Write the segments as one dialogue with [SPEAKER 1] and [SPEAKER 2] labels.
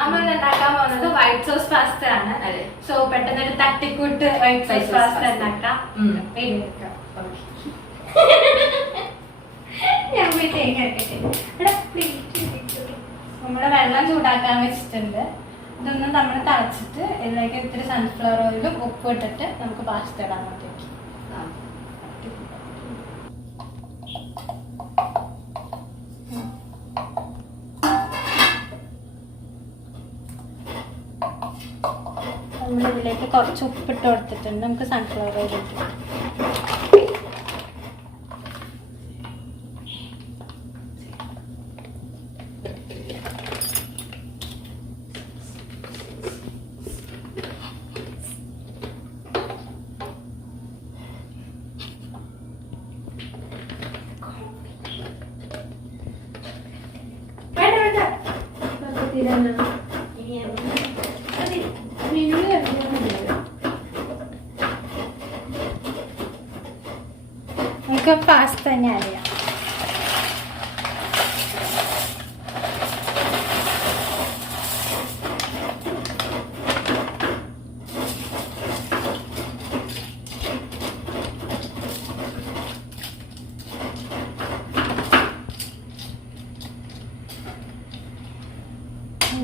[SPEAKER 1] നമ്മൾ ഉണ്ടാക്കാൻ പോകുന്നത് വൈറ്റ് സോസ് പാസ്ത ആണ്. സോ പെട്ടെന്ന് ഒരു തട്ടിക്കൂട്ട് വൈറ്റ് സോസ് പാസ്ത. ഉണ്ടാക്കാം. ഞാൻ. നമ്മൾ വെള്ളം ചൂടാക്കാൻ വെച്ചിട്ടുണ്ട്. ഇതൊന്നും നമ്മൾ തളച്ചിട്ട് ഇതിലേക്ക് ഇത്തിരി സൺഫ്ലവർ ഓയിലും ഉപ്പ് ഇട്ടിട്ട് നമുക്ക് പാസ്ത ഇടാൻ വേണ്ടിയിട്ട്. നമ്മൾ ഇതിലേക്ക് കുറച്ച് ഉപ്പിട്ട് കൊടുത്തിട്ടുണ്ട്. നമുക്ക് സൺഫ്ലവർ ഓയിൽ ഇട്ടിട്ട് വേണ്ട. നമുക്ക് പാസ്ത തന്നെ അറിയാം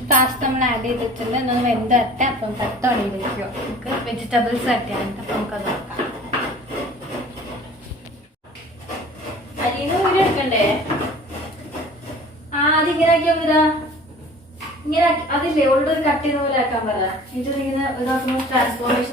[SPEAKER 1] പാസ്ത നമ്മൾ ആഡ് ചെയ്തിട്ടുണ്ട് എന്നൊന്ന് വെന്ത് തട്ടെ അപ്പം പത്ത് ഉണ്ടെങ്കിൽ നമുക്ക് വെജിറ്റബിൾസ് തട്ടിയാണ് അപ്പം നമുക്കത് നോക്കാം
[SPEAKER 2] ഇങ്ങനെ ഓൾഡ് ഉള്ളൊരു കട്ട് പോലെ ആക്കാൻ പറ. എന്നിട്ട് ഇങ്ങനെ ഇതാക്കുമ്പോ ട്രാൻസ്ഫോർമേഷൻ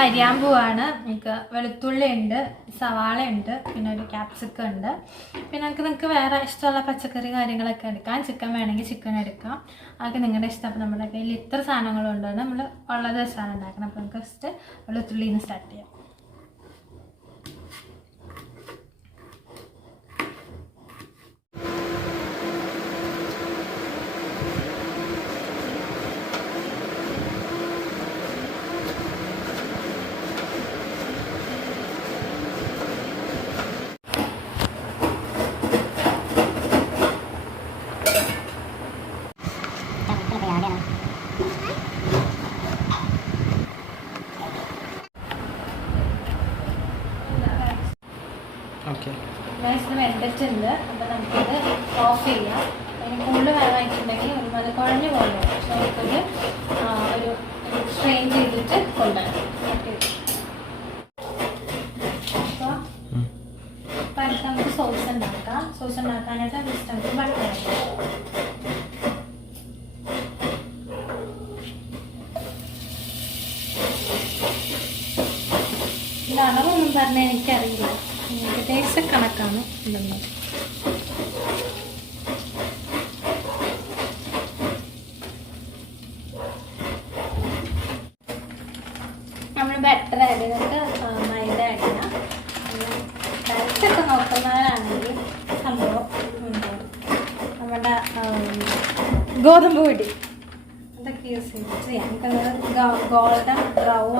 [SPEAKER 1] കേസ് നിങ്ങൾക്ക് വെളുത്തുള്ളി ഉണ്ട് സവാള ഉണ്ട് പിന്നെ ഒരു ക്യാപ്സിക്കം ഉണ്ട്. പിന്നെ നമുക്ക് നിങ്ങൾക്ക് വേറെ ഇഷ്ടമുള്ള പച്ചക്കറി കാര്യങ്ങളൊക്കെ എടുക്കാം. ചിക്കൻ വേണമെങ്കിൽ ചിക്കൻ എടുക്കാം. അതൊക്കെ നിങ്ങളുടെ ഇഷ്ടം. അപ്പോൾ നമ്മുടെ കയ്യിൽ ഇത്ര സാധനങ്ങളുണ്ട്. നമ്മൾ ഉള്ളത് വെച്ചാണ് ഉണ്ടാക്കണം അപ്പോൾ നമുക്ക് ഫസ്റ്റ് വെളുത്തുള്ളിന്ന് സ്റ്റാർട്ട് ചെയ്യാം. റൈസ് വെന്തിട്ടുണ്ട്. അപ്പോൾ നമുക്കത് ഓഫ് ചെയ്യാം. അതിന് കൂടുതൽ വേണമായിട്ടുണ്ടെങ്കിൽ ഒരു അത് കുഴഞ്ഞു പോകുന്നു പക്ഷെ നമുക്കത് ഒരു സ്ട്രെയിൻ ചെയ്തിട്ട് കൊണ്ടുവരാം. അപ്പോൾ അടുത്ത് നമുക്ക് സോസ് ഉണ്ടാക്കാം. സോസ് ഉണ്ടാക്കാനായിട്ട് ബട്ടർ അളവൊന്നും പറഞ്ഞാൽ എനിക്കറിയില്ല. ഏകദേശ കണക്കാണ് ഇടുന്നത് നമ്മൾ ബെറ്റർ ആഡ് ചെയ്തിട്ട് ആ, മൈദ ഇടണം ചെയ്യാം ഡയറ്റൊക്കെ നോക്കുന്നവരാണെങ്കിൽ സംഭവം നമ്മുടെ ഗോതമ്പ് പൊടി. അതൊക്കെ യൂസ് ചെയ്ത് ചെയ്യാം ഗോൾഡൻ ബ്രൗൺ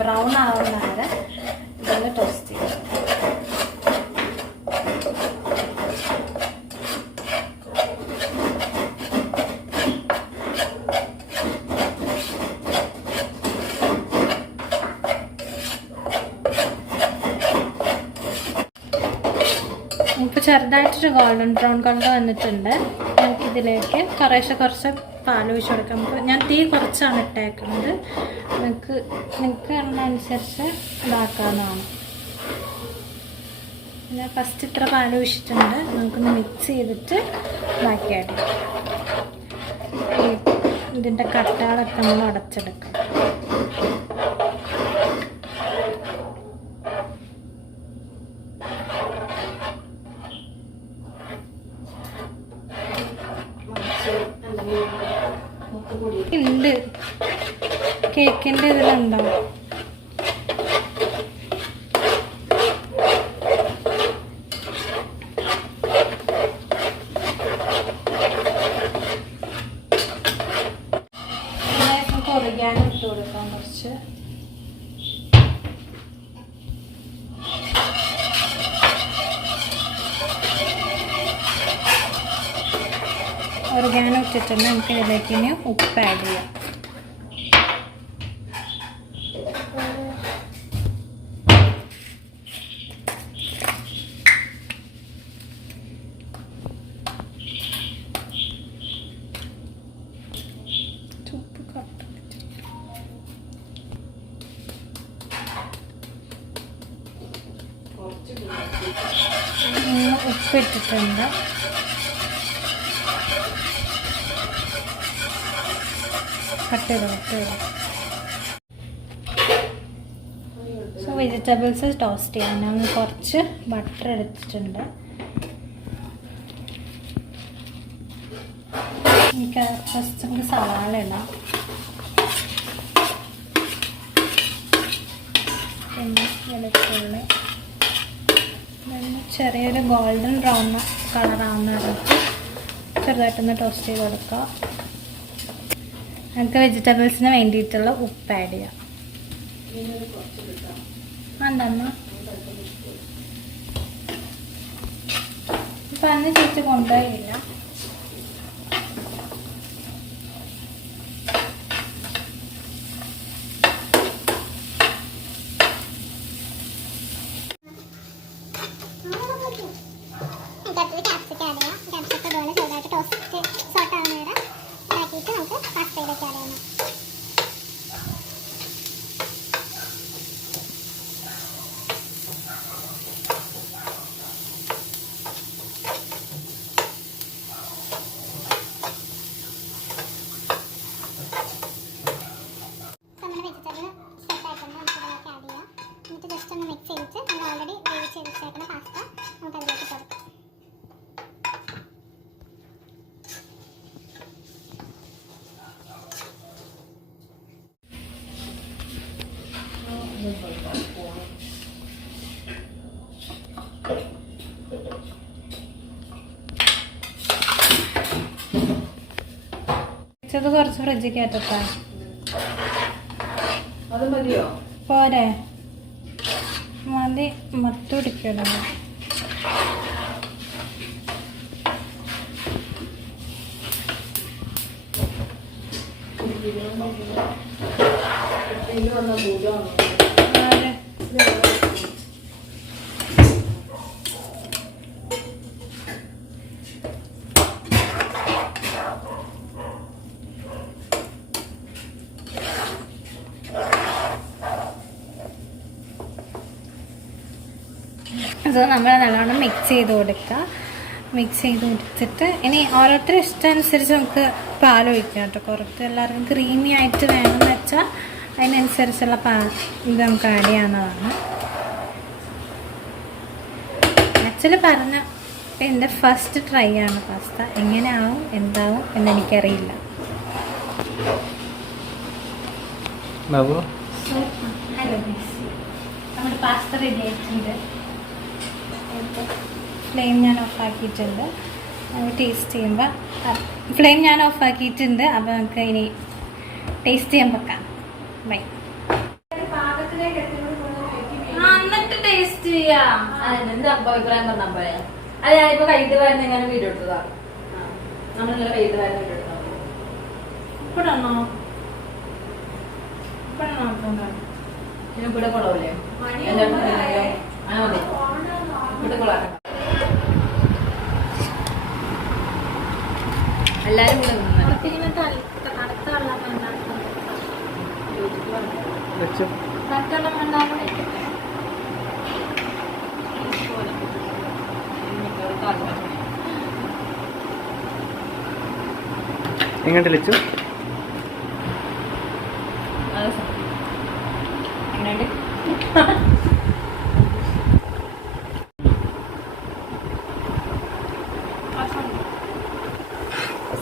[SPEAKER 1] ബ്രൗൺ ആവുന്നവരെ ഇതൊന്ന് ടോസ്റ്റ് ചെയ്യാം ചെറുതായിട്ടൊരു ഗോൾഡൻ ബ്രൗൺ കളർ വന്നിട്ടുണ്ട്. നമുക്കിതിലേക്ക് കുറേശ്ശെ കുറച്ച് പാൽ ഒഴിച്ച് കൊടുക്കാം. ഞാൻ തീ കുറച്ചാണ് ഇട്ടേക്കുന്നത്. നിങ്ങൾക്ക് നിങ്ങൾക്ക് അതിനനുസരിച്ച് ഇതാക്കാവുന്നതാണ്. പിന്നെ ഫസ്റ്റ് ഇത്ര പാൽ ഒഴിച്ചിട്ടുണ്ട്. നമുക്കൊന്ന് മിക്സ് ചെയ്തിട്ട് ബാക്കിയായിട്ട് ഇതിന്റെ കട്ടകളൊക്കെ നമ്മൾ അടച്ചെടുക്കാം. കേക്കിന്റെ ഇതിലുണ്ടോ ഒരു ഗാനം ഇട്ടിട്ടുണ്ട്. നമുക്ക് ഇതിലേക്ക് ഇനി ഉപ്പ് ആഡ് ചെയ്യാം. ഉം, ഉപ്പ് ഇട്ടിട്ടുണ്ട് കട്ട് ചെയ്തോ കട്ട് ചെയ്തോ. സോ വെജിറ്റബിൾസ് ടോസ്റ്റ് ചെയ്യാൻ ഞാൻ കുറച്ച് ബട്ടർ എടുത്തിട്ടുണ്ട്. എനിക്ക് ഫസ്റ്റ് നമുക്ക് സവാള ഇടാം. പിന്നെ വെളുത്തുള്ളി. ചെറിയൊരു ഗോൾഡൻ ബ്രൗൺ കളറാവുന്ന ഇടയ്ക്ക് ചെറുതായിട്ടൊന്ന് ടോസ്റ്റ് ചെയ്ത് കൊടുക്കുക. നമുക്ക് വെജിറ്റബിൾസിന് വേണ്ടിയിട്ടുള്ള ഉപ്പ് ആഡ് ചെയ്യാം. വേണ്ടമ്മ? ഇപ്പം അന്ന് ചേച്ചി കൊണ്ടുപോയില്ല
[SPEAKER 3] അടുത്തത് ക്യാപ്സിക്കം ആഡ് ചെയ്യാം ക്യാപ്സിക്കം ഇതുപോലെ ചെറുതായിട്ട് ടോസ്റ്റ് സോട്ട് ആവുന്ന വരെ ഇതാക്കിയിട്ട് നമുക്ക് പാസ്തയിലേക്ക് ആഡ് ചെയ്യണം നമ്മുടെ വെജിറ്റബിൾ സെറ്റ് ആയിട്ടുണ്ട് നമുക്ക് ഇതിലേക്ക് ആഡ് ചെയ്യാം എന്നിട്ട് ജസ്റ്റ് ചെയ്തിട്ട് നമ്മൾ ഓൾറെഡി വേവിച്ച് വെച്ചേക്കുന്ന പാസ്ത നമുക്ക് അതിലേക്ക് കൊടുക്കാം
[SPEAKER 1] കുറച്ച് ഫ്രിഡ്ജിൽ കയറ്റത്താ
[SPEAKER 2] അത് മതിയോ?
[SPEAKER 1] പോരെ. മതി മത്ത് പിടിക്കണം
[SPEAKER 2] ഇതിൽ വന്ന ഭൂതമാണ്
[SPEAKER 1] ആര്? അത് നമ്മൾ നല്ലോണം മിക്സ് ചെയ്ത് കൊടുക്കുക മിക്സ് ചെയ്ത് കൊടുത്തിട്ട് ഇനി ഓരോരുത്തരുടെ ഇഷ്ടം അനുസരിച്ച് നമുക്ക് പാൽ ഒഴിക്കാം കേട്ടോ. കുറച്ച് എല്ലാവർക്കും ക്രീമി ആയിട്ട് വേണമെന്ന് വെച്ചാൽ അതിനനുസരിച്ചുള്ള പാൽ ഇത് നമുക്ക് ആഡ് ചെയ്യാവുന്നതാണ്. ആക്ച്വലി പറഞ്ഞ എന്റെ ഫസ്റ്റ് ട്രൈ ആണ് പാസ്ത എങ്ങനെയാവും എന്താവും എന്നെനിക്കറിയില്ല നമ്മുടെ പാസ്ത റെഡി ആയിട്ടുണ്ട്. ഫ്ലെയിം ഞാൻ ഓഫാക്കിയിട്ടുണ്ട് ടേസ്റ്റ് ചെയ്യുമ്പോൾ ഫ്ലെയിം ഞാൻ ഓഫാക്കിയിട്ടുണ്ട് അപ്പോൾ നമുക്ക് ഇനി ടേസ്റ്റ് ചെയ്യാൻ വെക്കാം. ബൈ എന്നിട്ട് ടേസ്റ്റ് ചെയ്യാം.
[SPEAKER 2] എന്ത് അഭിപ്രായം പറഞ്ഞാൽ പറയാം അത് ഞാനിപ്പോ കൈയിട്ട് വരുന്ന എങ്ങനെ വീഡിയോ എടുത്തതാ? നമ്മളിങ്ങനെ കൈയിട്ട് വരുന്ന വീഡിയോ എടുത്താ
[SPEAKER 1] ഇപ്പോഴാണോ ഇപ്പോഴാണോ അപ്പം
[SPEAKER 2] പിന്നെ ഇവിടെ കൊള്ളവില്ലേ
[SPEAKER 1] വെള്ളം വേണ്ടാകും
[SPEAKER 4] എങ്ങോട്ട് ലച്ചു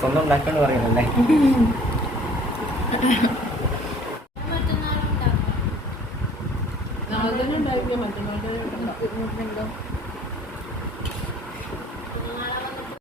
[SPEAKER 4] സ്വന്തം ഉണ്ടാക്കൊണ്ട് പറയുന്നല്ലേ
[SPEAKER 2] തന്നെ ഉണ്ടാക്കിയ മറ്റുള്ളവരുടെ